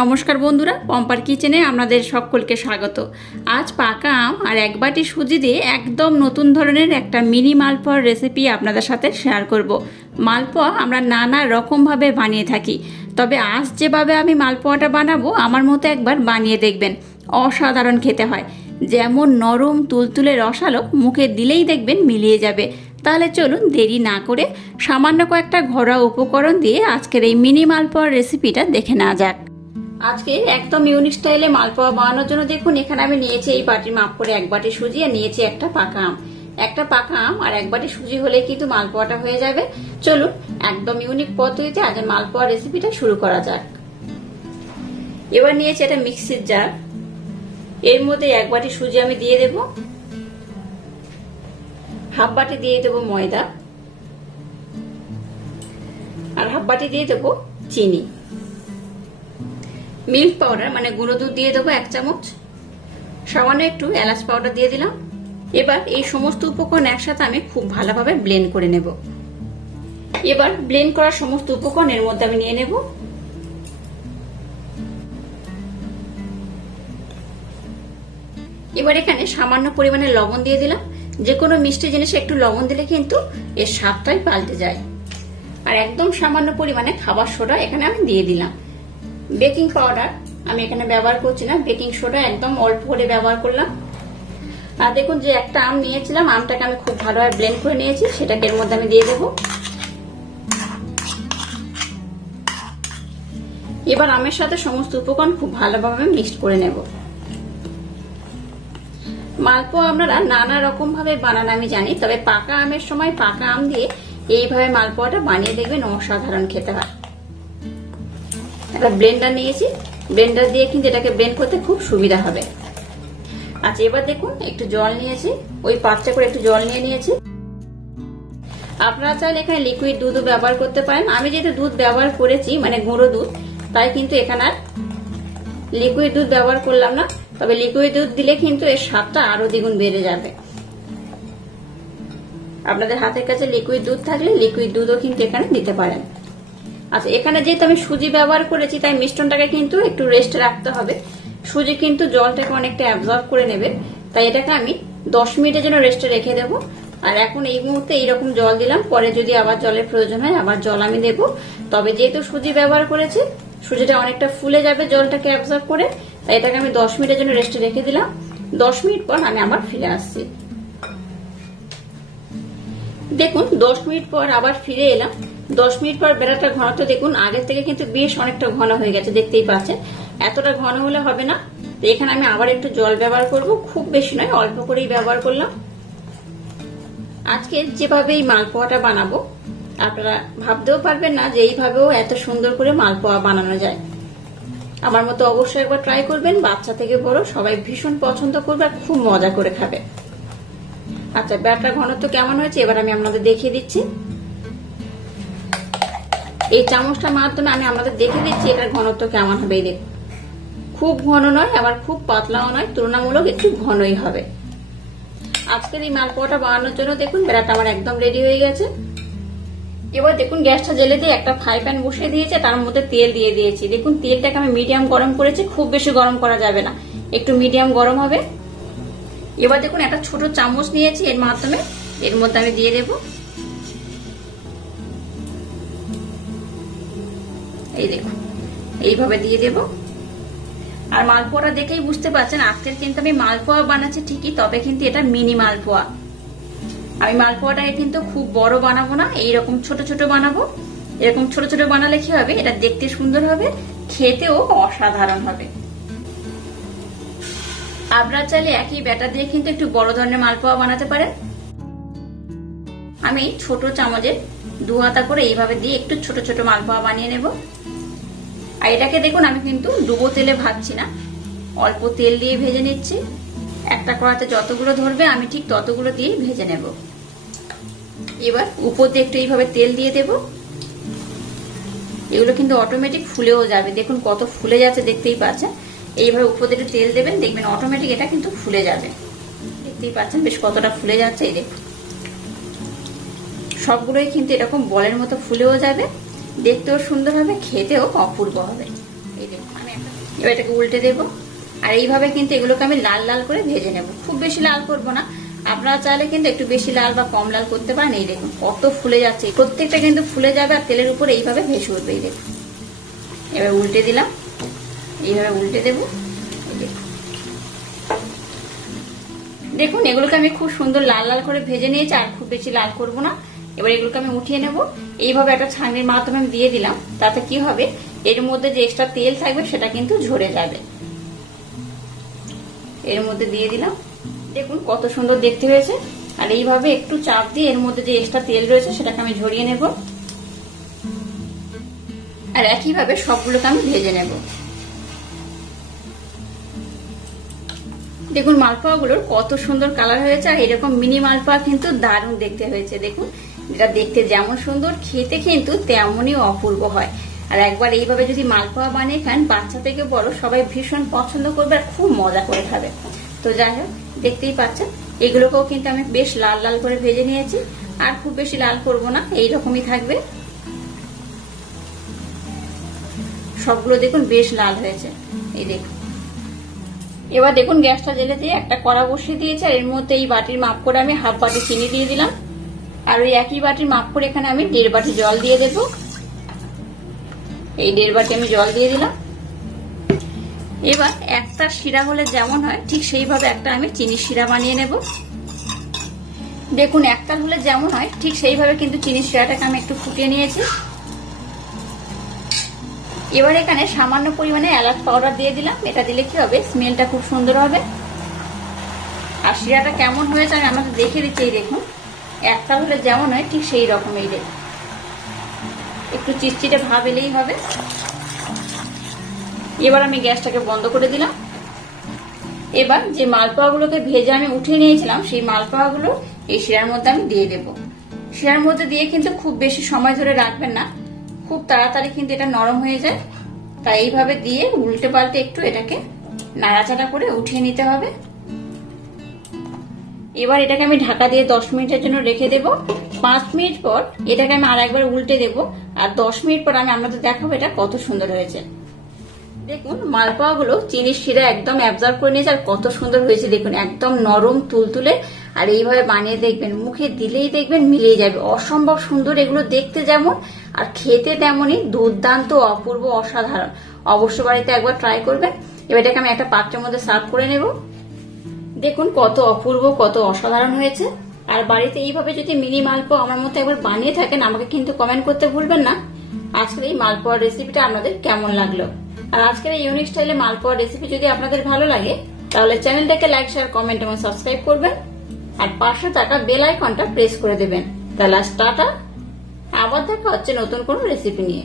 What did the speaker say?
নমস্কার বন্ধুরা, পম্পার কিচেনে আপনাদের সকলকে স্বাগত। আজ পাকা আম আর এক বাটি সুজি দিয়ে একদম নতুন ধরনের একটা মিনি মালপোয়ার রেসিপি আপনাদের সাথে শেয়ার করব। মালপোয়া আমরা নানা রকমভাবে বানিয়ে থাকি, তবে আজ যেভাবে আমি মালপোয়াটা বানাবো আমার মতো একবার বানিয়ে দেখবেন। অসাধারণ খেতে হয়, যেমন নরম তুলতুলে রসালো, মুখে দিলেই দেখবেন মিলিয়ে যাবে। তাহলে চলুন দেরি না করে সামান্য কয়েকটা ঘরোয়া উপকরণ দিয়ে আজকের এই মিনি মালপোয়ার রেসিপিটা দেখে নেওয়া যাক। আজকে একদম ইউনিক স্টাইলে মালপোয়া বানানোর জন্য দেখুন এখানে আমি নিয়েছি এই বাটির মাপ করে এক বাটি সুজি আর নিয়েছি একটা পাকা আম। একটা পাকা আম আর এক বাটি সুজি হলে কিন্তু মালপোয়াটা হয়ে যাবে। চলুন একদম ইউনিক পদ্ধতিতে আজ মালপোয়া রেসিপিটা শুরু করা যাক। এবার নিয়েছি একটা মিক্সির জার, এর মধ্যে এক বাটি সুজি আমি দিয়ে দেব, হাফ বাটি দিয়ে দেবো ময়দা, আর হাফ বাটি দিয়ে দেবো চিনি। মিল্ক পাউডার মানে গুঁড়ো দুধ দিয়ে দেবো 1 চামচ, সামান্য একটু এলাচ পাউডার দিয়ে দিলাম। এবার এই সমস্ত উপকরণ একসাথে আমি খুব ভালোভাবে ব্লেন্ড করে নেব। এবার ব্লেন্ড করার সমস্ত উপকরণ এর মধ্যে আমি নিয়ে নেব। এবার এখানে সামান্য পরিমাণে লবণ দিয়ে দিলাম। যে কোনো মিষ্টি জিনিসে একটু লবণ দিলে কিন্তু এর স্বাদটাই পাল্টে যায়। আর একদম সামান্য পরিমাণে খাবার সোডা এখানে আমি দিয়ে দিলাম। বেকিং পাউডার আমি এখানে ব্যবহার করছি না, বেকিং সোডা একদম অল্প করে ব্যবহার করলাম। আর দেখুন যে একটা আম নিয়েছিলাম, আমটাকে আমি খুব ভালোভাবে ব্লেন্ড করে নিয়েছি, সেটাকে এর মধ্যে আমি দিয়ে দেব। এবার আমের সাথে সমস্ত উপকরণ খুব ভালোভাবে মিক্স করে নেব। মালপোয়া আপনারা নানা রকম ভাবে বানান আমি জানি, তবে পাকা আমের সময় পাকা আম দিয়ে এইভাবে মালপোয়াটা বানিয়ে দেখবেন, অসাধারণ খেতে হয়। একটা ব্লেন্ডার নিয়েছি, ব্লেন্ডার দিয়ে কিন্তু এটাকে ব্লেন্ড করতে খুব সুবিধা হবে। আচ্ছা, এবার দেখুন একটু জল নিয়েছি, ওই পাত্রে করে একটু জল নিয়ে নিয়েছি। আপনারা চাইলে এখানে লিকুইড দুধও ব্যবহার করতে পারেন। আমি যেহেতু দুধ ব্যবহার করেছি মানে গুঁড়ো দুধ, তাই কিন্তু এখানে আর লিকুইড দুধ ব্যবহার করলাম না। তবে লিকুইড দুধ দিলে কিন্তু এর স্বাদটা আরো দ্বিগুণ বেড়ে যাবে। আপনাদের হাতের কাছে লিকুইড দুধ থাকলে লিকুইড দুধও কিন্তু এখানে দিতে পারেন। আচ্ছা, এখানে যেহেতু আমি সুজি ব্যবহার করেছি তাই মিশ্রণটাকে কিন্তু একটু রেস্টে রাখতে হবে। সুজি কিন্তু জলটাকে অনেকটা অ্যাবজর্ব করে নেবে, তাই এটাকে আমি 10 মিনিটের জন্য রেস্টে রেখে দেব। আর এখন এই মুহূর্তে এইরকম জল দিলাম, পরে যদি আবার জলের প্রয়োজন হয় আবার জল আমি দেব। তবে যেহেতু সুজি ব্যবহার করেছি, সুজিটা অনেকটা ফুলে যাবে জলটাকে অ্যাবজর্ব করে, তাই এটাকে আমি 10 মিনিটের জন্য রেস্টে রেখে দিলাম। 10 মিনিট পর আমি আবার ফিরে আসছি। দেখুন 10 মিনিট পর আবার ফিরে এলাম। 10 মিনিট পর বেড়াটা ঘনত্ব দেখুন আগের থেকে কিন্তু বেশ অনেকটা ঘন হয়ে গেছে, দেখতেই পাচ্ছেন। এতটা ঘন হলে হবে না, তো এখানে আমি আবার একটু জল ব্যবহার করব, খুব বেশি নয়, অল্প করেই ব্যবহার করলাম। আজকে যেভাবে এই মালপোয়াটা বানাবো আপনারা ভাবতেও পারবেন না যে এইভাবেও এত সুন্দর করে মালপোয়া বানানো যায়। আমার মতো অবশ্যই একবার ট্রাই করবেন, বাচ্চা থেকে বড় সবাই ভীষণ পছন্দ করবে আর খুব মজা করে খাবে। আচ্ছা, ব্যাটার ঘনত্ব কেমন হয়েছে এবার আমি আপনাদের দেখিয়ে দিচ্ছি। এই চামচটার মাধ্যমে আমি আপনাদের দেখে দিচ্ছি এটার ঘনত্ব কেমন হবে। এই দেখুন, খুব ঘন নয় আবার খুব পাতলাও নয়, তুলনামূলক একটু ঘনই হবে। আজকের এই মালপোয়াটা বানানোর জন্য দেখুন বেড়াটা আমার একদম রেডি হয়ে গেছে। এবার দেখুন গ্যাসটা জ্বেলে দিয়ে একটা ফ্রাই প্যান বসিয়ে দিয়েছে, তার মধ্যে তেল দিয়ে দিয়েছি। দেখুন তেলটাকে আমি মিডিয়াম গরম করেছি, খুব বেশি গরম করা যাবে না, একটু মিডিয়াম গরম হবে। এবার দেখুন একটা ছোট চামচ নিয়েছি, এর মাধ্যমে এর মধ্যে আমি দিয়ে দেব। এই দেখুন এইভাবে দিয়ে দেব। আর মালপোয়াটা দেখেই বুঝতে পারছেন আজকের কিন্তু আমি মালপোয়া বানাচ্ছি ঠিকই, তবে কিন্তু এটা মিনি মালপোয়া। আমি মালপোয়াটাকে কিন্তু খুব বড় বানাবো না, এইরকম ছোট ছোট বানাবো। এরকম ছোট ছোট বানালে কি হবে, এটা দেখতে সুন্দর হবে, খেতেও অসাধারণ হবে। আপনারা চাইলে একই ব্যাটার দিয়ে কিন্তু একটু বড় ধরনের মালপোয়া বানাতে পারেন। আমি ছোট চামচের 2 হাতা করে এইভাবে দিয়ে একটু ছোট ছোট মালপোয়া বানিয়ে নেব। আর এটাকে দেখুন আমি কিন্তু ডুবো তেলে ভাজছি না, অল্প তেল দিয়ে ভেজে নিচ্ছি। একটা কড়াতে যতগুলো ধরবে আমি ঠিক ততগুলো দিয়ে ভেজে নেব। এবার উপর দিয়ে একটু এইভাবে তেল দিয়ে দেব। এগুলো কিন্তু অটোমেটিক ফুলেও যাবে, দেখুন কত ফুলে যাচ্ছে দেখতেই পাচ্ছেন। এইভাবে উপর দিয়ে তেল দেবেন, দেখবেন অটোমেটিক এটা কিন্তু ফুলে যাবে। দেখতেই পাচ্ছেন বেশ কতটা ফুলে যাচ্ছে। এই দেখুন সবগুলোই কিন্তু এরকম বলের মতো ফুলেও যাবে, দেখতেও সুন্দর হবে, খেতেও অপূর্ব হবে। এই দেখুন এবার এটাকে উল্টে দেবো। আর এইভাবে কিন্তু এগুলোকে আমি লাল লাল করে ভেজে নেব, খুব বেশি লাল করবো না। আপনারা চাইলে কিন্তু একটু বেশি লাল বা কম লাল করতে পারেন। এই দেখুন কত ফুলে যাচ্ছে, প্রত্যেকটা কিন্তু ফুলে যাবে আর তেলের উপরে এইভাবে ভেসে উঠবে। এই দেখুন এবার উল্টে দিলাম, এইভাবে উল্টে দেবো। দেখুন এগুলোকে আমি খুব সুন্দর লাল লাল করে ভেজে নিয়েছি, আর খুব বেশি লাল করব না। এবার এগুলোকে আমি উঠিয়ে নেব। এইভাবে একটা ছাঁকনির মাধ্যমে আমি দিয়ে দিলাম, তাতে কি হবে এর মধ্যে যে এক্সট্রা তেল থাকবে সেটা কিন্তু ঝরে যাবে। এর মধ্যে দিয়ে দিলাম, দেখুন কত সুন্দর দেখতে হয়েছে। আর এইভাবে একটু চাপ দিয়ে এর মধ্যে যে এক্সট্রা তেল রয়েছে সেটাকে আমি ঝরিয়ে নেব। আর একইভাবে সবগুলোকে আমি ভেজে নেব। দেখুন মালপোয়াগুলোর কত সুন্দর কালার হয়েছে, আর এরকম মিনি মালপোয়া কিন্তু দারুণ দেখতে হয়েছে। দেখুন এটা দেখতে যেমন সুন্দর, খেতে কিন্তু তেমনই অপূর্ব হয়। আর একবার এইভাবে যদি মালপোয়া বানিয়ে খান, বাচ্চা থেকে বড় সবাই ভীষণ পছন্দ করবে আর খুব মজা করে খাবে। তো যাই হোক, দেখতেই পাচ্ছেন এগুলোকেও কিন্তু আমি বেশ লাল লাল করে ভেজে নিয়েছি। আর খুব বেশি লাল করব না, এইরকমই থাকবে। সবগুলো দেখুন বেশ লাল হয়েছে। এই দেখুন এবার দেখুন গ্যাসটা জ্বেলে দিয়ে একটা কড়া বসিয়ে দিয়েছি। আর এর মধ্যে এই বাটির মাপ করে আমি হাফ বাটি চিনি দিয়ে দিলাম। আর ওই একই বাটির মাপ করে এখানে আমি 1.5 বাটি জল দিয়ে দেবো। এই 1.5 বাটি আমি জল দিয়ে দিলাম। এবার একটা শিরা হলে যেমন হয় ঠিক সেইভাবে একটা আমি চিনির শিরা বানিয়ে নেব। দেখুন একটা হলে যেমন হয় ঠিক সেইভাবে কিন্তু চিনির শিরাটাকে আমি একটু ফুটিয়ে নিয়েছি। এবার এখানে সামান্য পরিমাণে এলাচ পাউডার দিয়ে দিলাম। এটা দিলে কি হবে, স্মেলটা খুব সুন্দর হবে। আর শিরাটা কেমন হয়েছে আমি আমাদের দেখে দিচ্ছি। এই দেখুন একটা হলে যেমন হয় ঠিক সেই রকম। এই দেখুন একটু চিটচিটে ভাব এলেই হবে। এবার আমি গ্যাসটাকে বন্ধ করে দিলাম। এবার যে মালপোয়াগুলোকে ভেজে আমি উঠিয়ে নিয়েছিলাম সেই মালপোয়াগুলো এই শিরার মধ্যে আমি দিয়ে দেব। শিরার মধ্যে দিয়ে কিন্তু খুব বেশি সময় ধরে রাখবেন না, খুব তাড়াতাড়ি কিন্তু এটা নরম হয়ে যায়। তাই এইভাবে দিয়ে উল্টে পাল্টে একটু এটাকে নাড়াচাড়া করে উঠিয়ে নিতে হবে। এবার এটাকে আমি ঢাকা দিয়ে 10 মিনিটের জন্য রেখে দেব। 5 মিনিট পর এটাকে আমি আরেকবার উল্টে দেব। আর 10 মিনিট পর আমি আপনাদের দেখাবো এটা কত সুন্দর হয়েছে। দেখুন মালপোয়াগুলো চিনির শিরা একদম অ্যাবজর্ব করে নিয়েছে আর কত সুন্দর হয়েছে। দেখুন একদম নরম তুলতুলে। আর এইভাবে বানিয়ে দেখবেন, মুখে দিলেই দেখবেন মিলিয়ে যাবে। অসম্ভব সুন্দর এগুলো দেখতে যেমন, আর খেতে তেমনই দুর্দান্ত, অপূর্ব, অসাধারণ। অবশ্য বাড়িতে একবার ট্রাই করবেন। এবার এটাকে আমি একটা পাত্রের মধ্যে সার্ভ করে নেব। দেখুন কত অপূর্ব, কত অসাধারণ হয়েছে। আর বাড়িতে এইভাবে যদি মিনি মালপোয়া আমার মতো একবার বানিয়ে থাকেন, আমাকে কিন্তু কমেন্ট করতে ভুলবেন না আজকের এই মালপোয়ার রেসিপিটা আপনাদের কেমন লাগলো। আর আজকের এই ইউনিক স্টাইলে মালপোয়ার রেসিপি যদি আপনাদের ভালো লাগে তাহলে চ্যানেলটাকে লাইক, শেয়ার, কমেন্ট এবং সাবস্ক্রাইব করবেন। আর পাশে থাকা বেল আইকনটা প্রেস করে দেবেন। তাহলে টাটা, আবার দেখা হচ্ছে নতুন কোনো রেসিপি নিয়ে।